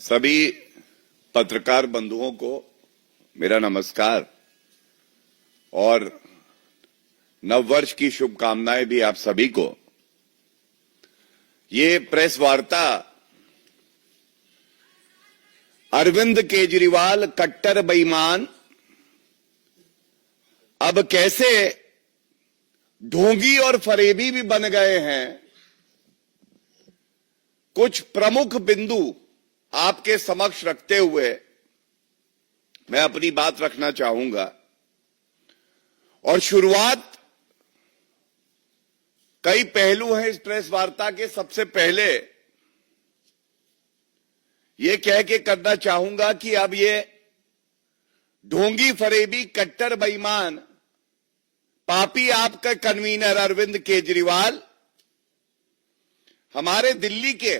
सभी पत्रकार बंधुओं को मेरा नमस्कार और नववर्ष की शुभकामनाएं भी आप सभी को। ये प्रेस वार्ता अरविंद केजरीवाल कट्टर बेईमान अब कैसे ढोंगी और फरेबी भी बन गए हैं, कुछ प्रमुख बिंदु आपके समक्ष रखते हुए मैं अपनी बात रखना चाहूंगा। और शुरुआत कई पहलू हैं इस प्रेस वार्ता के। सबसे पहले ये कह के करना चाहूंगा कि अब ये ढोंगी फरेबी कट्टर बेईमान पापी आपका कन्वीनर अरविंद केजरीवाल हमारे दिल्ली के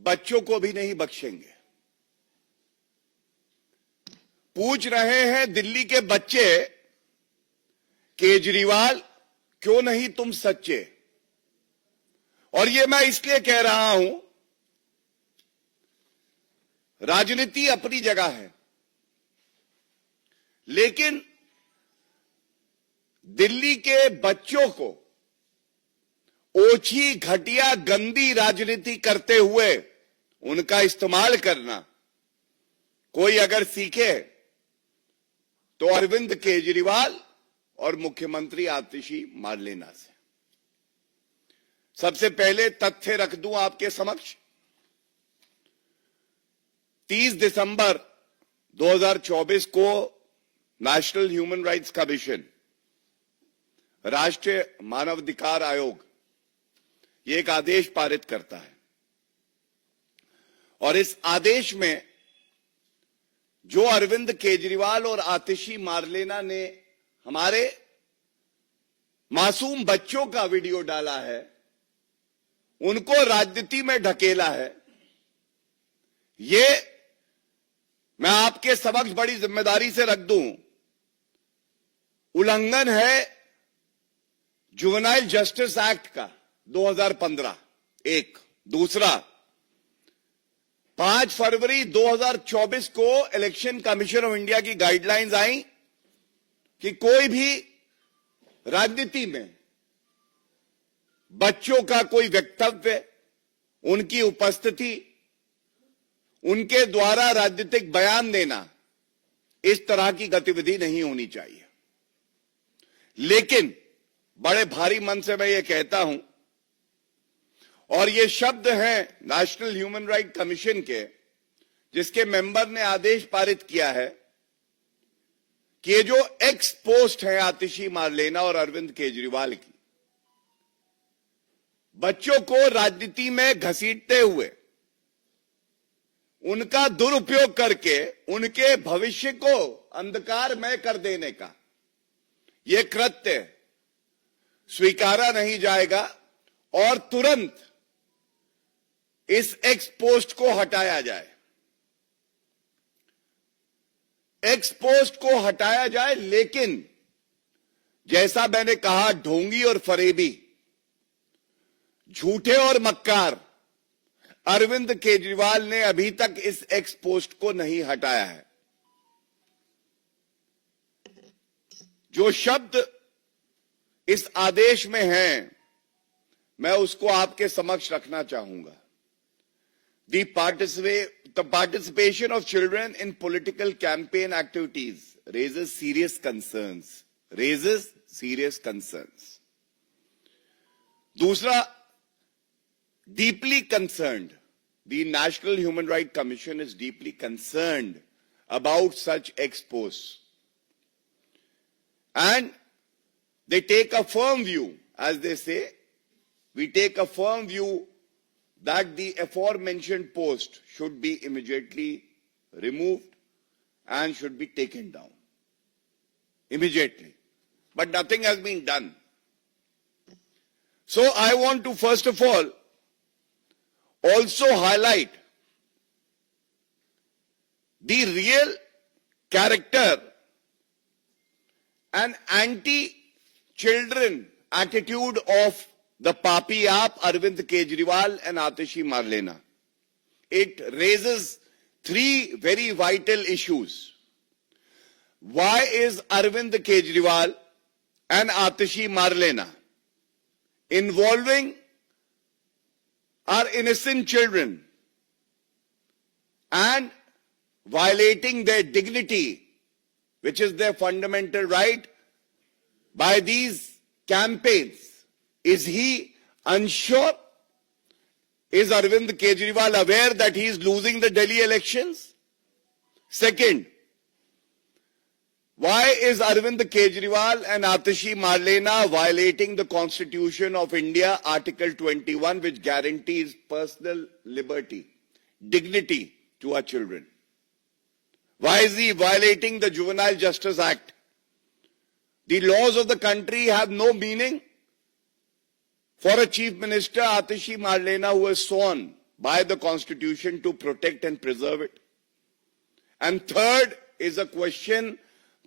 बच्चों को भी नहीं बख्शेंगे। पूछ रहे हैं दिल्ली के बच्चे, केजरीवाल क्यों नहीं तुम सच्चे? और ये मैं इसलिए कह रहा हूं, राजनीति अपनी जगह है, लेकिन दिल्ली के बच्चों को ओछी घटिया गंदी राजनीति करते हुए उनका इस्तेमाल करना कोई अगर सीखे तो अरविंद केजरीवाल और मुख्यमंत्री आतिशी मार्लेना से। सबसे पहले तथ्य रख दूं आपके समक्ष। 30 दिसंबर 2024 को नेशनल ह्यूमन राइट्स कमीशन, राष्ट्रीय मानवाधिकार आयोग, ये एक आदेश पारित करता है और इस आदेश में जो अरविंद केजरीवाल और आतिशी मार्लेना ने हमारे मासूम बच्चों का वीडियो डाला है, उनको राजनीति में ढकेला है, ये मैं आपके समक्ष बड़ी जिम्मेदारी से रख दूं, उल्लंघन है जुवेनाइल जस्टिस एक्ट का 2015। एक दूसरा, 5 फरवरी 2024 को इलेक्शन कमीशन ऑफ इंडिया की गाइडलाइंस आई कि कोई भी राजनीति में बच्चों का कोई वक्तव्य, उनकी उपस्थिति, उनके द्वारा राजनीतिक बयान देना, इस तरह की गतिविधि नहीं होनी चाहिए। लेकिन बड़े भारी मन से मैं ये कहता हूं, और ये शब्द हैं नेशनल ह्यूमन राइट कमीशन के, जिसके मेंबर ने आदेश पारित किया है कि ये जो एक्स पोस्ट है आतिशी मार्लेना और अरविंद केजरीवाल की, बच्चों को राजनीति में घसीटते हुए उनका दुरुपयोग करके उनके भविष्य को अंधकारमय कर देने का यह कृत्य स्वीकारा नहीं जाएगा और तुरंत इस एक्स पोस्ट को हटाया जाए। एक्स पोस्ट को हटाया जाए, लेकिन जैसा मैंने कहा, ढोंगी और फरेबी, झूठे और मक्कार अरविंद केजरीवाल ने अभी तक इस एक्स पोस्ट को नहीं हटाया है। जो शब्द इस आदेश में हैं, मैं उसको आपके समक्ष रखना चाहूंगा। The participation of children in political campaign activities raises serious concerns. Raises serious concerns. दूसरा, deeply concerned. The National Human Rights Commission is deeply concerned about such expos. And they take a firm view, as they say, we take a firm view that the aforementioned post should be immediately removed and should be taken down. Immediately. But nothing has been done. So I want to first of all also highlight the real character and anti-children attitude of the papi aap Arvind Kejriwal and Atishi Marlena. it raises three very vital issues. Why is Arvind Kejriwal and Atishi Marlena involving our innocent children and violating their dignity, which is their fundamental right, by these campaigns? Is he unsure? Is Arvind Kejriwal aware that he is losing the Delhi elections? Second, why is Arvind Kejriwal and Atishi Marlena violating the Constitution of India, Article 21, which guarantees personal liberty, dignity to our children? Why is he violating the Juvenile Justice Act? The laws of the country have no meaning for a Chief Minister, Atishi Marlena, who is sworn by the Constitution to protect and preserve it. And third is a question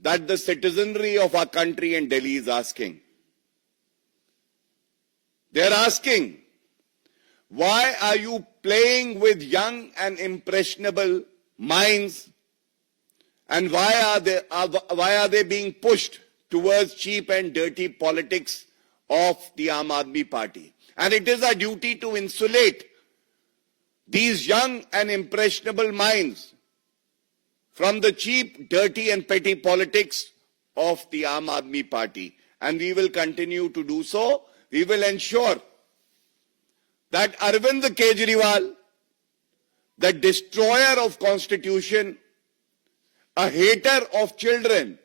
that the citizenry of our country and Delhi is asking. They're asking, why are you playing with young and impressionable minds, and why are they being pushed towards cheap and dirty politics of the Aam Aadmi Party? And it is our duty to insulate these young and impressionable minds from the cheap, dirty and petty politics of the Aam Aadmi Party. And we will continue to do so. We will ensure that Arvind Kejriwal, the destroyer of Constitution, a hater of children,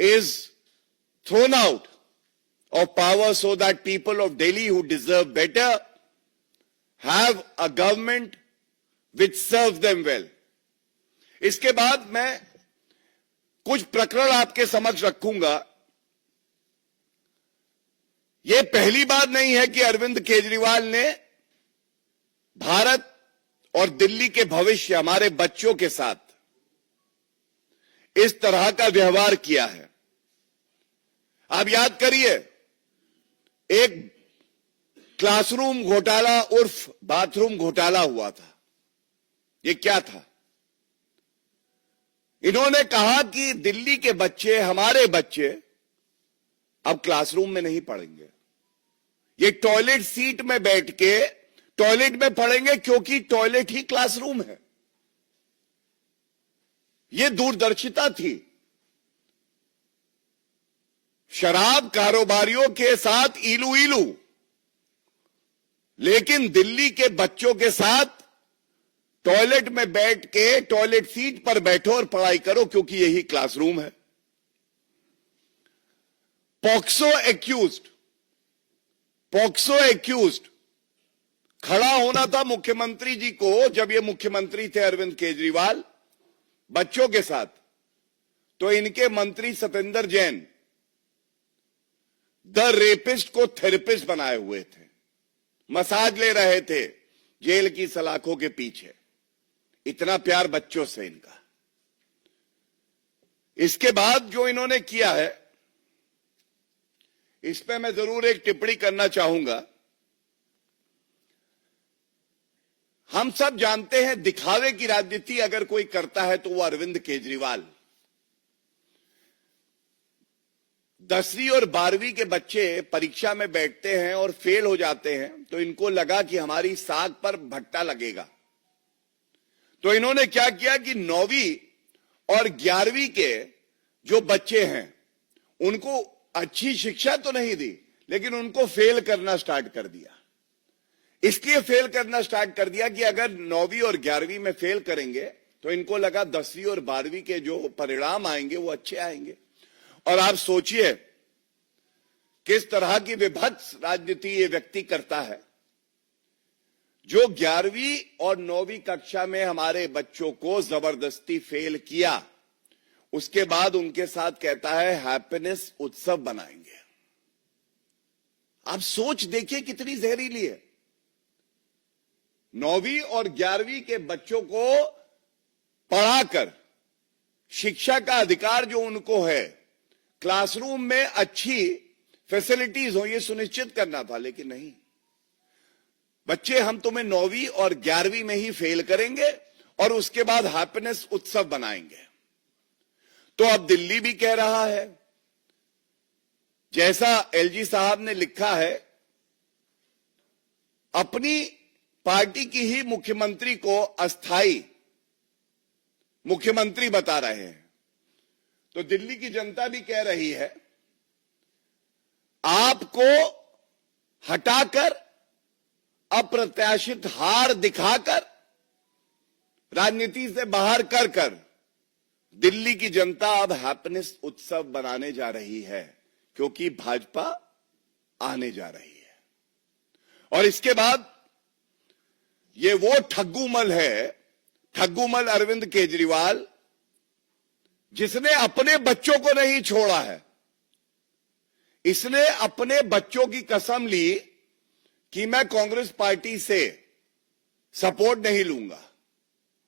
is thrown out of power so that people of Delhi who deserve better have a government which serves them well. इसके बाद मैं कुछ प्रकरण आपके समक्ष रखूंगा. यह पहली बात नहीं है कि अरविंद केजरीवाल ने भारत और दिल्ली के भविष्य, हमारे बच्चों के साथ इस तरह का व्यवहार किया है. आप याद करिए, एक क्लासरूम घोटाला उर्फ बाथरूम घोटाला हुआ था. ये क्या था? इन्होंने कहा कि दिल्ली के बच्चे, हमारे बच्चे अब क्लासरूम में नहीं पढ़ेंगे, ये टॉयलेट सीट में बैठ के टॉयलेट में पढ़ेंगे, क्योंकि टॉयलेट ही क्लासरूम है. ये दूरदर्शिता थी. शराब कारोबारियों के साथ इलू इलू, लेकिन दिल्ली के बच्चों के साथ टॉयलेट में बैठ के टॉयलेट सीट पर बैठो और पढ़ाई करो, क्योंकि यही क्लासरूम है. पॉक्सो एक्यूज्ड खड़ा होना था मुख्यमंत्री जी को. जब ये मुख्यमंत्री थे अरविंद केजरीवाल बच्चों के साथ, तो इनके मंत्री सतेंद्र जैन द रेपिस्ट को थेरेपिस्ट बनाए हुए थे, मसाज ले रहे थे जेल की सलाखों के पीछे. इतना प्यार बच्चों से इनका. इसके बाद जो इन्होंने किया है, इस पे मैं जरूर एक टिप्पणी करना चाहूंगा. हम सब जानते हैं, दिखावे की राजनीति अगर कोई करता है तो वो अरविंद केजरीवाल. 10वीं और 12वीं के बच्चे परीक्षा में बैठते हैं और फेल हो जाते हैं, तो इनको लगा कि हमारी साग पर भट्टा लगेगा. तो इन्होंने क्या किया कि 9वीं और 11वीं के जो बच्चे हैं उनको अच्छी शिक्षा तो नहीं दी, लेकिन उनको फेल करना स्टार्ट कर दिया. इसलिए फेल करना स्टार्ट कर दिया कि अगर 9वीं और 11वीं में फेल करेंगे तो इनको लगा 10वीं और 12वीं के जो परिणाम आएंगे वो अच्छे आएंगे. और आप सोचिए किस तरह की विभत्स राजनीति ये व्यक्ति करता है, जो 11वीं और 9वीं कक्षा में हमारे बच्चों को जबरदस्ती फेल किया, उसके बाद उनके साथ कहता है हैप्पीनेस उत्सव बनाएंगे. आप सोच देखिए कितनी जहरीली है. 9वीं और 11वीं के बच्चों को पढ़ाकर शिक्षा का अधिकार जो उनको है, क्लासरूम में अच्छी फैसिलिटीज हो, ये सुनिश्चित करना था, लेकिन नहीं. बच्चे हम तुम्हें 9वीं और 11वीं में ही फेल करेंगे और उसके बाद हैप्पीनेस उत्सव बनाएंगे। तो अब दिल्ली भी कह रहा है, जैसा एलजी साहब ने लिखा है, अपनी पार्टी की ही मुख्यमंत्री को अस्थाई मुख्यमंत्री बता रहे हैं। तो दिल्ली की जनता भी कह रही है, आपको हटाकर अप्रत्याशित हार दिखाकर राजनीति से बाहर कर कर दिल्ली की जनता अब हैप्पीनेस उत्सव बनाने जा रही है, क्योंकि भाजपा आने जा रही है। और इसके बाद ये वो ठग्गूमल है, ठग्गूमल अरविंद केजरीवाल, जिसने अपने बच्चों को नहीं छोड़ा है। इसने अपने बच्चों की कसम ली कि मैं कांग्रेस पार्टी से सपोर्ट नहीं लूंगा,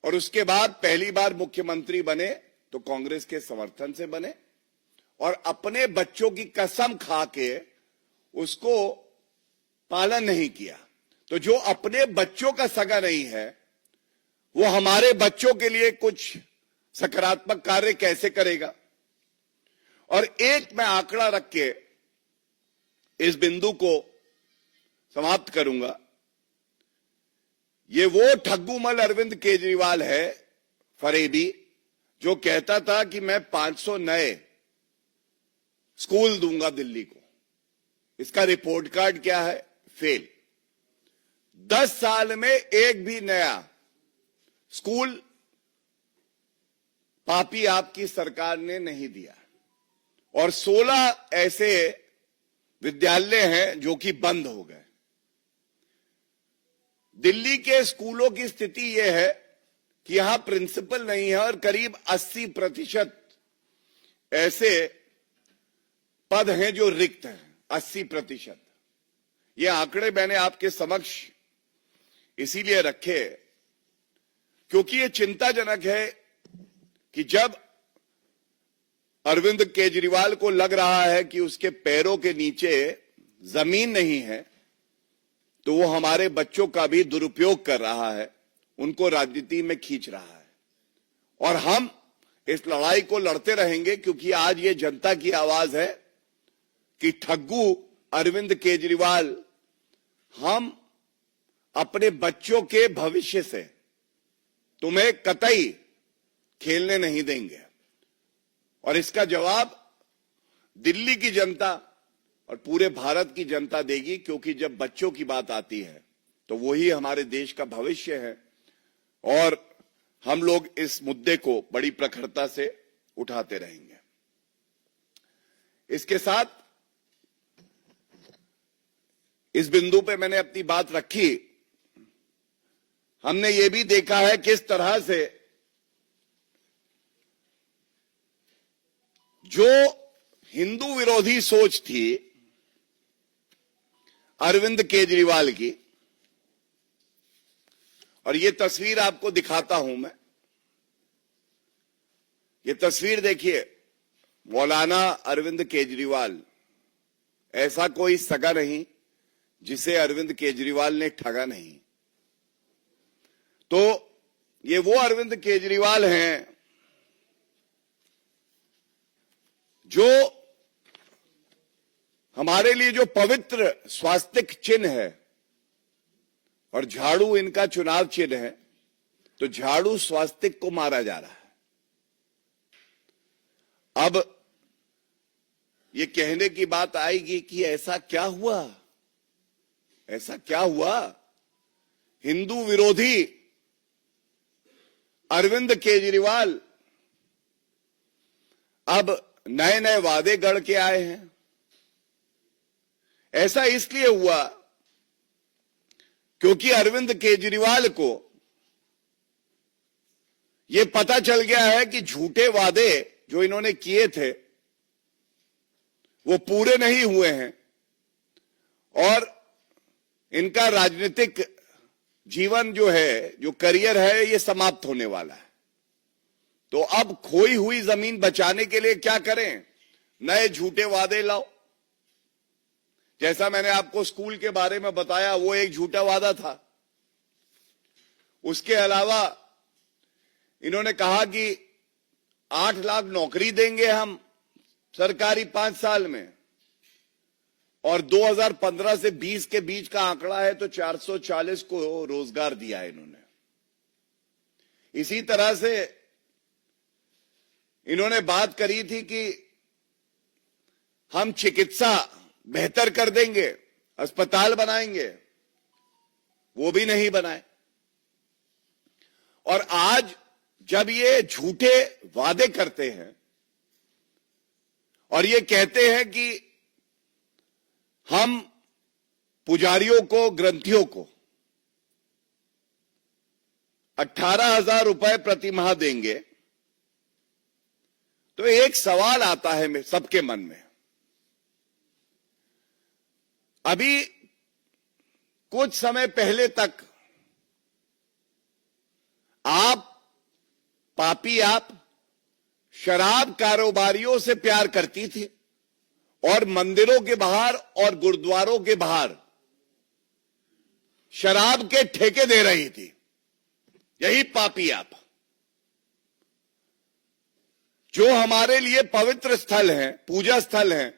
और उसके बाद पहली बार मुख्यमंत्री बने तो कांग्रेस के समर्थन से बने, और अपने बच्चों की कसम खा के उसको पालन नहीं किया। तो जो अपने बच्चों का सगा नहीं है, वो हमारे बच्चों के लिए कुछ सकारात्मक कार्य कैसे करेगा। और एक मैं आंकड़ा रख के इस बिंदु को समाप्त करूंगा। ये वो ठग्गूमल अरविंद केजरीवाल है, फरेबी, जो कहता था कि मैं 500 नए स्कूल दूंगा दिल्ली को। इसका रिपोर्ट कार्ड क्या है? फेल। 10 साल में एक भी नया स्कूल पापी आपकी सरकार ने नहीं दिया, और 16 ऐसे विद्यालय हैं जो कि बंद हो गए। दिल्ली के स्कूलों की स्थिति यह है कि यहां प्रिंसिपल नहीं है, और करीब 80% ऐसे पद हैं जो रिक्त हैं। 80%। ये आंकड़े मैंने आपके समक्ष इसीलिए रखे क्योंकि ये चिंताजनक है कि जब अरविंद केजरीवाल को लग रहा है कि उसके पैरों के नीचे जमीन नहीं है, तो वो हमारे बच्चों का भी दुरुपयोग कर रहा है, उनको राजनीति में खींच रहा है। और हम इस लड़ाई को लड़ते रहेंगे, क्योंकि आज ये जनता की आवाज है कि ठग्गू अरविंद केजरीवाल, हम अपने बच्चों के भविष्य से तुम्हें कतई खेलने नहीं देंगे। और इसका जवाब दिल्ली की जनता और पूरे भारत की जनता देगी, क्योंकि जब बच्चों की बात आती है तो वही हमारे देश का भविष्य है, और हम लोग इस मुद्दे को बड़ी प्रखरता से उठाते रहेंगे। इसके साथ इस बिंदु पे मैंने अपनी बात रखी। हमने ये भी देखा है किस तरह से जो हिंदू विरोधी सोच थी अरविंद केजरीवाल की, और ये तस्वीर आपको दिखाता हूं मैं। ये तस्वीर देखिए, मौलाना अरविंद केजरीवाल, ऐसा कोई सगा नहीं जिसे अरविंद केजरीवाल ने ठगा नहीं। तो ये वो अरविंद केजरीवाल हैं जो हमारे लिए जो पवित्र स्वास्तिक चिन्ह है, और झाड़ू इनका चुनाव चिन्ह है, तो झाड़ू स्वास्तिक को मारा जा रहा है। अब ये कहने की बात आएगी कि ऐसा क्या हुआ, ऐसा क्या हुआ? हिंदू विरोधी अरविंद केजरीवाल अब नए नए वादे गढ़ के आए हैं। ऐसा इसलिए हुआ क्योंकि अरविंद केजरीवाल को यह पता चल गया है कि झूठे वादे जो इन्होंने किए थे वो पूरे नहीं हुए हैं, और इनका राजनीतिक जीवन जो है, जो करियर है, ये समाप्त होने वाला है। तो अब खोई हुई जमीन बचाने के लिए क्या करें? नए झूठे वादे लाओ, जैसा मैंने आपको स्कूल के बारे में बताया, वो एक झूठा वादा था। उसके अलावा इन्होंने कहा कि 8 लाख नौकरी देंगे हम सरकारी 5 साल में, और 2015 से 20 के बीच का आंकड़ा है तो 440 को रोजगार दिया है इन्होंने। इसी तरह से इन्होंने बात करी थी कि हम चिकित्सा बेहतर कर देंगे, अस्पताल बनाएंगे, वो भी नहीं बनाए। और आज जब ये झूठे वादे करते हैं और ये कहते हैं कि हम पुजारियों को, ग्रंथियों को 18,000 रुपए प्रति माह देंगे, तो एक सवाल आता है सबके मन में। अभी कुछ समय पहले तक आप शराब कारोबारियों से प्यार करती थी और मंदिरों के बाहर और गुरुद्वारों के बाहर शराब के ठेके दे रही थी। यही पापी आप, जो हमारे लिए पवित्र स्थल हैं, पूजा स्थल हैं,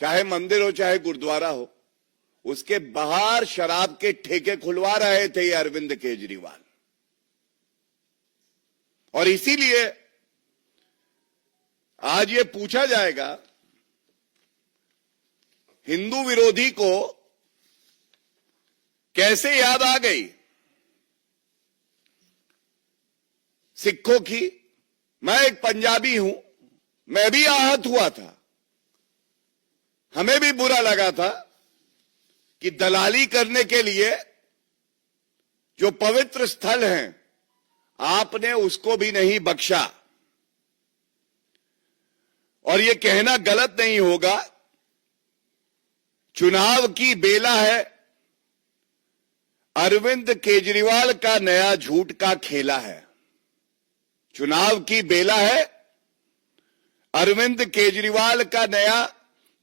चाहे मंदिर हो चाहे गुरुद्वारा हो, उसके बाहर शराब के ठेके खुलवा रहे थे ये अरविंद केजरीवाल। और इसीलिए आज ये पूछा जाएगा, हिंदू विरोधी को कैसे याद आ गई सिखों की। मैं एक पंजाबी हूं, मैं भी आहत हुआ था, हमें भी बुरा लगा था कि दलाली करने के लिए जो पवित्र स्थल हैं आपने उसको भी नहीं बख्शा। और ये कहना गलत नहीं होगा, चुनाव की बेला है, अरविंद केजरीवाल का नया झूठ का खेला है। चुनाव की बेला है, अरविंद केजरीवाल का नया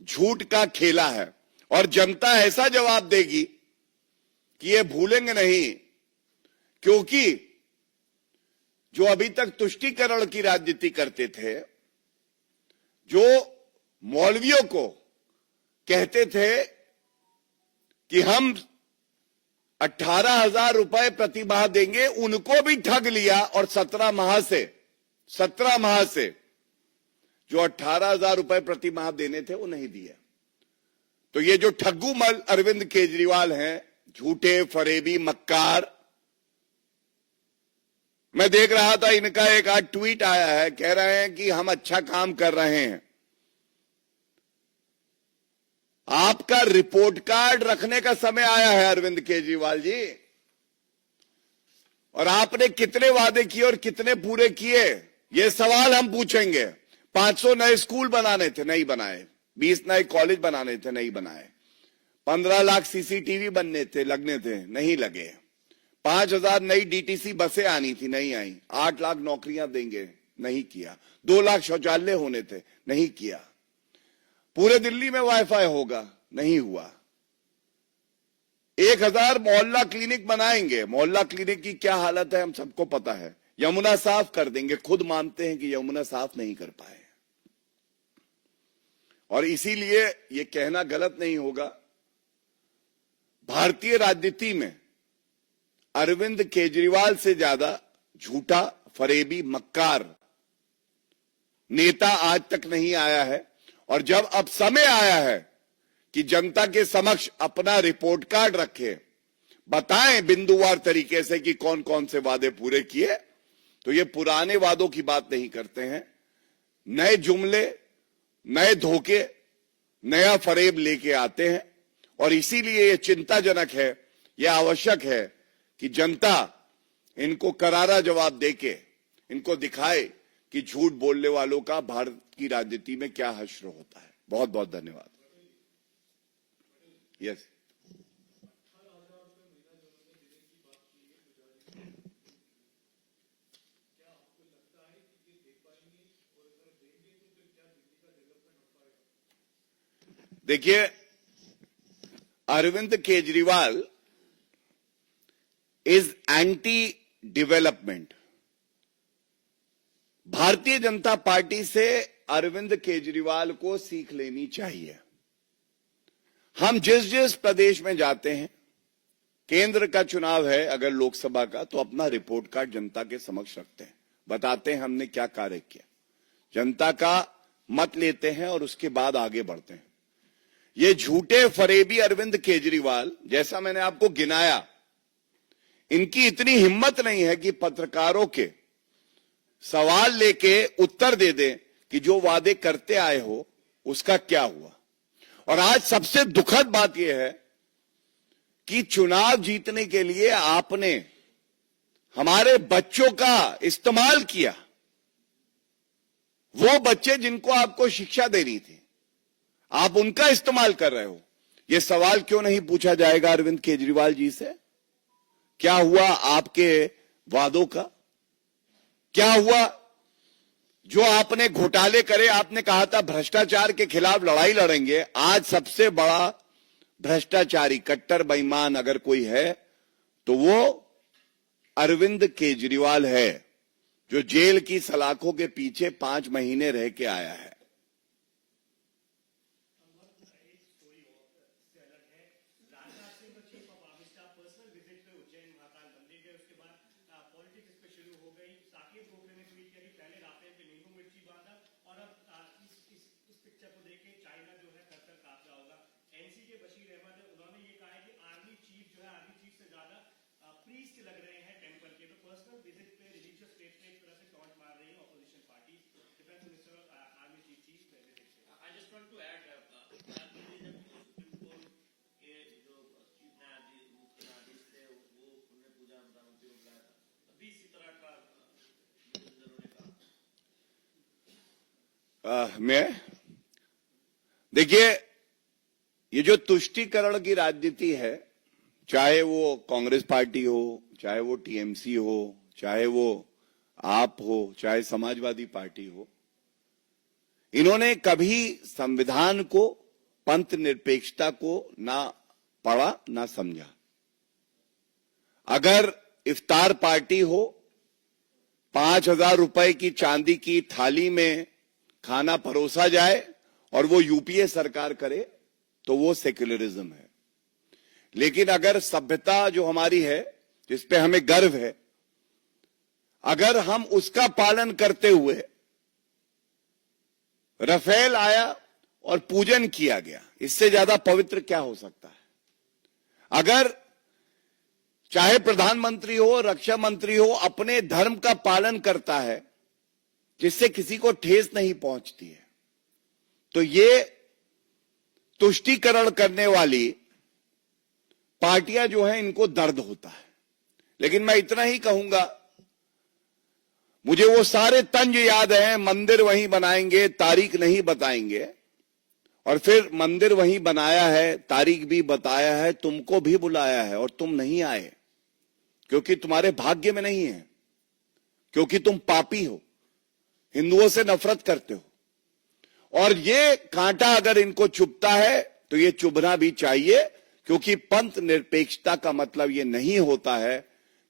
झूठ का खेला है, और जनता ऐसा जवाब देगी कि ये भूलेंगे नहीं, क्योंकि जो अभी तक तुष्टीकरण की राजनीति करते थे, जो मौलवियों को कहते थे कि हम 18,000 रुपए प्रति माह देंगे, उनको भी ठग लिया और 17 माह से जो 18,000 रुपए प्रति माह देने थे वो नहीं दिए। तो ये जो ठग्गू मल अरविंद केजरीवाल हैं, झूठे, फरेबी, मक्कार। मैं देख रहा था इनका एक आज ट्वीट आया है, कह रहे हैं कि हम अच्छा काम कर रहे हैं। आपका रिपोर्ट कार्ड रखने का समय आया है अरविंद केजरीवाल जी, और आपने कितने वादे किए और कितने पूरे किए, ये सवाल हम पूछेंगे। 500 नए स्कूल बनाने थे, नहीं बनाए। 20 नए कॉलेज बनाने थे, नहीं बनाए। 15 लाख सीसीटीवी बनने थे, लगने थे, नहीं लगे। 5,000 नई डीटीसी बसें आनी थी, नहीं आई। 8 लाख नौकरियां देंगे, नहीं किया। 2 लाख शौचालय होने थे, नहीं किया। पूरे दिल्ली में वाईफाई होगा, नहीं हुआ। 1,000 मोहल्ला क्लिनिक बनाएंगे, मोहल्ला क्लिनिक की क्या हालत है हम सबको पता है। यमुना साफ कर देंगे, खुद मानते हैं कि यमुना साफ नहीं कर पाए। और इसीलिए यह कहना गलत नहीं होगा, भारतीय राजनीति में अरविंद केजरीवाल से ज्यादा झूठा, फरेबी, मक्कार नेता आज तक नहीं आया है। और जब अब समय आया है कि जनता के समक्ष अपना रिपोर्ट कार्ड रखे, बताएं बिंदुवार तरीके से कि कौन कौन से वादे पूरे किए, तो ये पुराने वादों की बात नहीं करते हैं। नए जुमले, नए धोखे, नया फरेब लेके आते हैं। और इसीलिए ये चिंताजनक है, यह आवश्यक है कि जनता इनको करारा जवाब देके इनको दिखाए कि झूठ बोलने वालों का भारत की राजनीति में क्या हश्र होता है। बहुत बहुत धन्यवाद। यस, देखिए, Arvind Kejriwal is anti development. Bharatiya Janata party से अरविंद केजरीवाल को सीख लेनी चाहिए। हम जिस जिस प्रदेश में जाते हैं, केंद्र का चुनाव है अगर लोकसभा का, तो अपना रिपोर्ट कार्ड जनता के समक्ष रखते हैं, बताते हैं हमने क्या कार्य किया, जनता का मत लेते हैं और उसके बाद आगे बढ़ते हैं। ये झूठे फरेबी अरविंद केजरीवाल, जैसा मैंने आपको गिनाया, इनकी इतनी हिम्मत नहीं है कि पत्रकारों के सवाल लेके उत्तर दे दें कि जो वादे करते आए हो उसका क्या हुआ। और आज सबसे दुखद बात यह है कि चुनाव जीतने के लिए आपने हमारे बच्चों का इस्तेमाल किया। वो बच्चे जिनको आपको शिक्षा देनी थी, आप उनका इस्तेमाल कर रहे हो। यह सवाल क्यों नहीं पूछा जाएगा अरविंद केजरीवाल जी से? क्या हुआ आपके वादों का? क्या हुआ जो आपने घोटाले करे? आपने कहा था भ्रष्टाचार के खिलाफ लड़ाई लड़ेंगे। आज सबसे बड़ा भ्रष्टाचारी, कट्टर बेईमान अगर कोई है तो वो अरविंद केजरीवाल है, जो जेल की सलाखों के पीछे 5 महीने रह के आया है। मैं देखिए, ये जो तुष्टीकरण की राजनीति है, चाहे वो कांग्रेस पार्टी हो, चाहे वो टीएमसी हो, चाहे वो आप हो, चाहे समाजवादी पार्टी हो, इन्होंने कभी संविधान को, पंथ निरपेक्षता को ना पढ़ा ना समझा। अगर इफ्तार पार्टी हो, 5,000 रुपए की चांदी की थाली में खाना परोसा जाए और वो यूपीए सरकार करे, तो वो सेक्युलरिज्म है। लेकिन अगर सभ्यता जो हमारी है, जिस पे हमें गर्व है, अगर हम उसका पालन करते हुए राफेल आया और पूजन किया गया, इससे ज्यादा पवित्र क्या हो सकता है? अगर चाहे प्रधानमंत्री हो, रक्षा मंत्री हो, अपने धर्म का पालन करता है जिससे किसी को ठेस नहीं पहुंचती है, तो ये तुष्टीकरण करने वाली पार्टियां जो हैं, इनको दर्द होता है। लेकिन मैं इतना ही कहूंगा, मुझे वो सारे तंज याद हैं, मंदिर वहीं बनाएंगे, तारीख नहीं बताएंगे, और फिर मंदिर वहीं बनाया है, तारीख भी बताया है, तुमको भी बुलाया है और तुम नहीं आए, क्योंकि तुम्हारे भाग्य में नहीं है, क्योंकि तुम पापी हो, हिंदुओं से नफरत करते हो। और ये कांटा अगर इनको चुभता है तो ये चुभना भी चाहिए, क्योंकि पंथ निरपेक्षता का मतलब ये नहीं होता है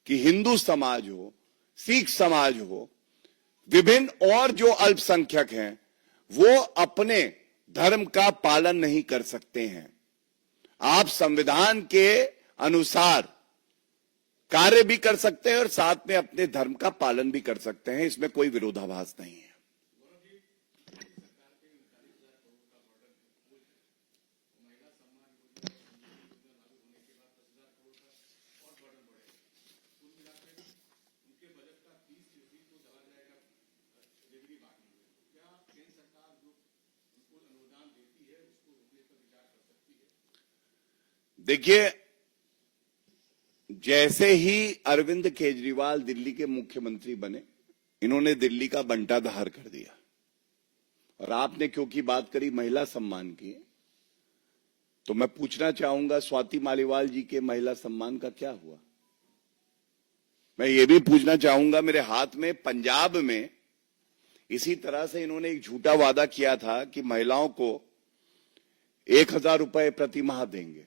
कि हिंदू समाज हो, सिख समाज हो, विभिन्न और जो अल्पसंख्यक हैं, वो अपने धर्म का पालन नहीं कर सकते हैं। आप संविधान के अनुसार कार्य भी कर सकते हैं और साथ में अपने धर्म का पालन भी कर सकते हैं, इसमें कोई विरोधाभास नहीं है। देखिए, जैसे ही अरविंद केजरीवाल दिल्ली के मुख्यमंत्री बने, इन्होंने दिल्ली का बंटाधार कर दिया। और आपने क्योंकि बात करी महिला सम्मान की, तो मैं पूछना चाहूंगा स्वाति मालीवाल जी के महिला सम्मान का क्या हुआ? मैं ये भी पूछना चाहूंगा, मेरे हाथ में पंजाब में इसी तरह से इन्होंने एक झूठा वादा किया था कि महिलाओं को 1,000 रुपए प्रति माह देंगे।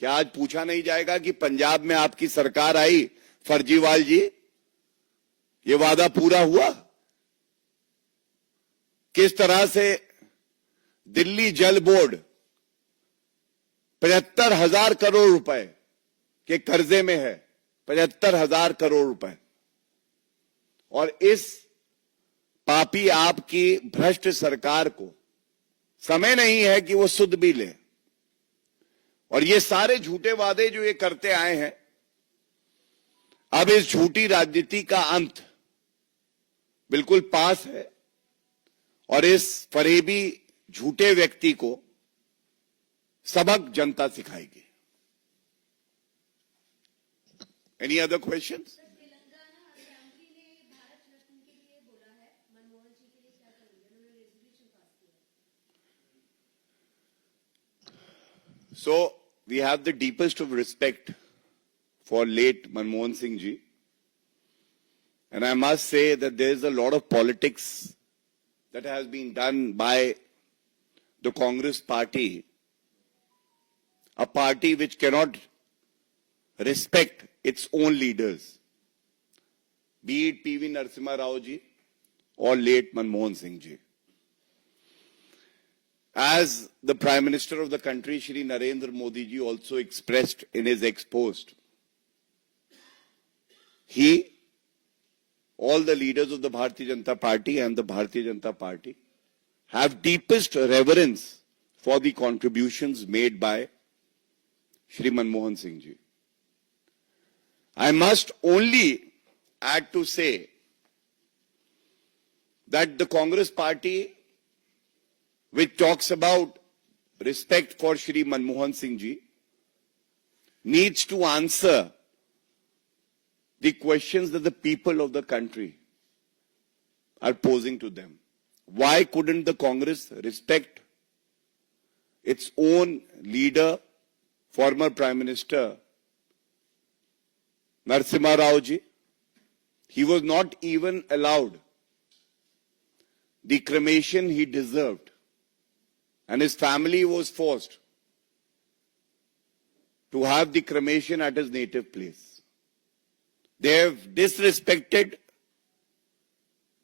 क्या आज पूछा नहीं जाएगा कि पंजाब में आपकी सरकार आई, फर्जीवाल जी, ये वादा पूरा हुआ? किस तरह से दिल्ली जल बोर्ड 75,000 करोड़ रुपए के कर्जे में है, 75,000 करोड़ रुपए, और इस पापी आपकी भ्रष्ट सरकार को समय नहीं है कि वो सुध भी ले। और ये सारे झूठे वादे जो ये करते आए हैं, अब इस झूठी राजनीति का अंत बिल्कुल पास है और इस फरेबी झूठे व्यक्ति को सबक जनता सिखाएगी। Any other questions? So we have the deepest of respect for late Manmohan Singh ji, and I must say that there is a lot of politics that has been done by the Congress party, a party which cannot respect its own leaders, be it P.V. Narasimha Rao ji or late Manmohan Singh ji. As the Prime Minister of the country, Shri Narendra Modi ji, also expressed in his ex-post, he, all the leaders of the Bharatiya Janata Party and the Bharatiya Janata Party have deepest reverence for the contributions made by Shri Manmohan Singh ji. I must only add to say that the Congress party, which talks about respect for Shri Manmohan Singh ji, needs to answer the questions that the people of the country are posing to them. Why couldn't the Congress respect its own leader, former Prime Minister Narasimha Rao ji? He was not even allowed the cremation he deserved, and his family was forced to have the cremation at his native place. They have disrespected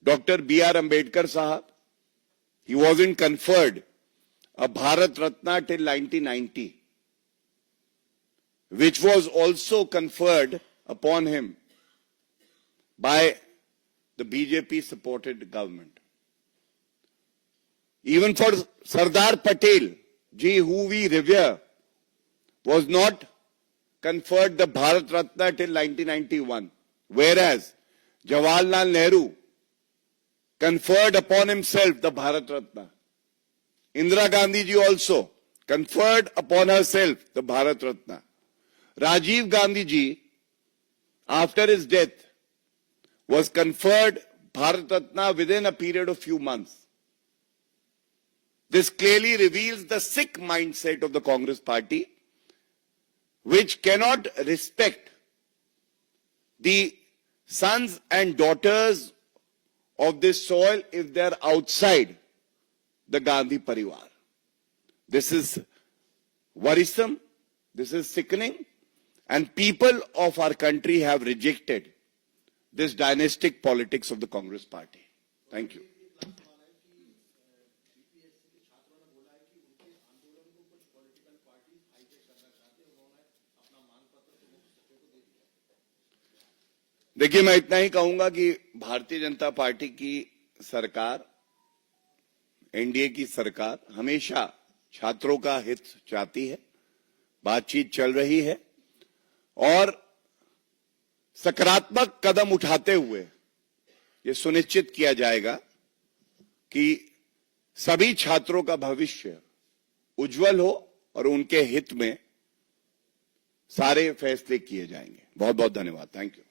Dr. B.R. Ambedkar Sahab. He wasn't conferred a Bharat Ratna till 1990, which was also conferred upon him by the BJP-supported government. Even for Sardar Patel ji, who we revere, was not conferred the Bharat Ratna till 1991, whereas Jawaharlal Nehru conferred upon himself the Bharat Ratna. Indira Gandhi ji also conferred upon herself the Bharat Ratna. Rajiv Gandhi ji, after his death, was conferred Bharat Ratna within a period of few months. This clearly reveals the sick mindset of the Congress party, which cannot respect the sons and daughters of this soil if they are outside the Gandhi Parivar. This is worrisome, this is sickening, and people of our country have rejected this dynastic politics of the Congress party. Thank you. देखिए, मैं इतना ही कहूंगा कि भारतीय Janata party की सरकार, NDA की सरकार हमेशा छात्रों का हित चाहती है, बातचीत चल रही है और सकारात्मक कदम उठाते हुए ये सुनिश्चित किया जाएगा कि सभी छात्रों का भविष्य उज्जवल हो और उनके हित में सारे फैसले किए जाएंगे। बहुत बहुत धन्यवाद। Thank you.